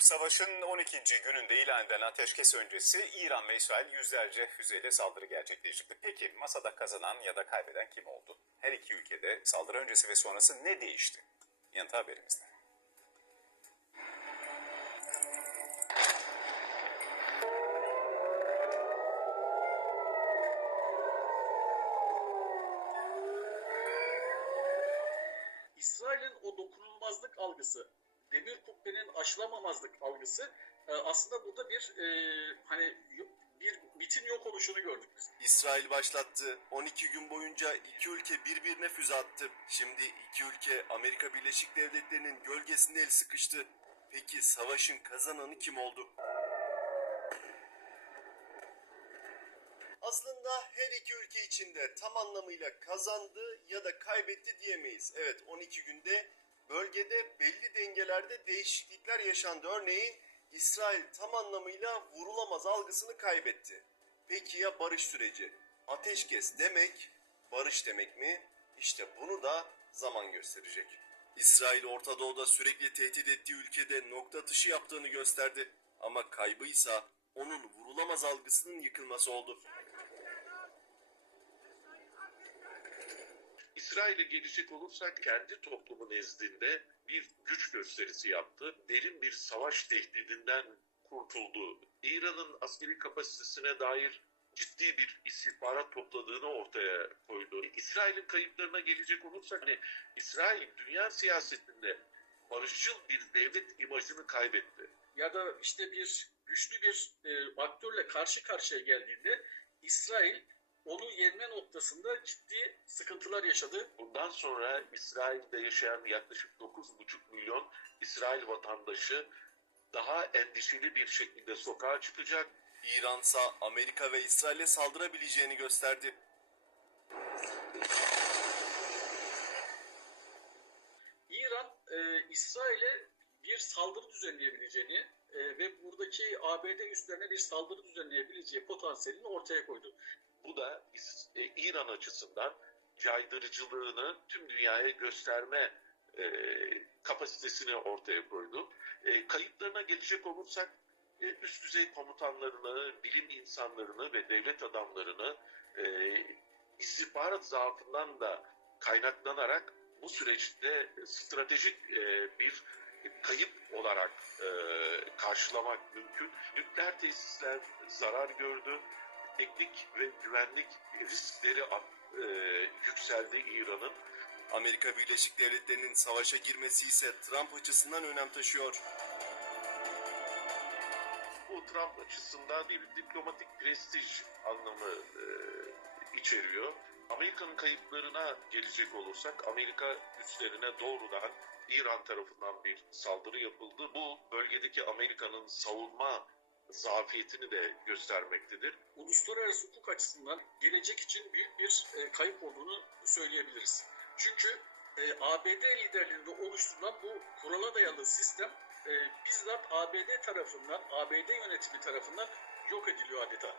Savaşın 12. gününde ilan edilen ateşkes öncesi İran ve İsrail yüzlerce füzeyle saldırı gerçekleştirdi. Peki masada kazanan ya da kaybeden kim oldu? Her iki ülkede saldırı öncesi ve sonrası ne değişti? Yanıtı haberimizde. İsrail'in o dokunulmazlık algısı, demir kubbenin aşılamamazlık algısı e, aslında burada bir e, hani bir bitin yok oluşunu gördük biz. İsrail başlattı. 12 gün boyunca iki ülke birbirine füze attı. Şimdi iki ülke Amerika Birleşik Devletleri'nin gölgesinde el sıkıştı. Peki savaşın kazananı kim oldu? Aslında her iki ülke içinde tam anlamıyla kazandı ya da kaybetti diyemeyiz. Evet 12 günde bölgede belli dengelerde değişiklikler yaşandı. Örneğin İsrail tam anlamıyla vurulamaz algısını kaybetti. Peki ya barış süreci? Ateşkes demek barış demek mi? İşte bunu da zaman gösterecek. İsrail Orta Doğu'da sürekli tehdit ettiği ülkede nokta atışı yaptığını gösterdi. Ama kaybıysa onun vurulamaz algısının yıkılması oldu. İsrail'e gelecek olursak kendi toplumu nezdinde bir güç gösterisi yaptı. Derin bir savaş tehdidinden kurtuldu. İran'ın askeri kapasitesine dair ciddi bir istihbarat topladığını ortaya koydu. İsrail'in kayıplarına gelecek olursak hani İsrail dünya siyasetinde barışçıl bir devlet imajını kaybetti. Ya da işte bir güçlü bir e, aktörle karşı karşıya geldiğinde İsrail onu yenme noktasında ciddi sıkıntılar yaşadı. Bundan sonra İsrail'de yaşayan yaklaşık 9,5 milyon İsrail vatandaşı daha endişeli bir şekilde sokağa çıkacak. İransa Amerika ve İsrail'e saldırabileceğini gösterdi. İran e, İsrail'e bir saldırı düzenleyebileceğini e, ve buradaki ABD üslerine bir saldırı düzenleyebileceği potansiyelini ortaya koydu. Bu da e, İran açısından caydırıcılığını tüm dünyaya gösterme e, kapasitesini ortaya koydu. E, kayıplarına gelecek olursak e, üst düzey komutanlarını, bilim insanlarını ve devlet adamlarını e, istihbarat zaafından da kaynaklanarak bu süreçte stratejik e, bir kayıp olarak e, karşılamak mümkün. Nükleer tesisler zarar gördü teknik ve güvenlik riskleri e, yükseldi İran'ın. Amerika Birleşik Devletleri'nin savaşa girmesi ise Trump açısından önem taşıyor. Bu Trump açısından bir diplomatik prestij anlamı e, içeriyor. Amerika'nın kayıplarına gelecek olursak Amerika üslerine doğrudan İran tarafından bir saldırı yapıldı. Bu bölgedeki Amerika'nın savunma zafiyetini de göstermektedir. Uluslararası hukuk açısından gelecek için büyük bir e, kayıp olduğunu söyleyebiliriz. Çünkü e, ABD liderliğinde oluşturulan bu kurala dayalı sistem e, bizzat ABD tarafından, ABD yönetimi tarafından yok ediliyor adeta.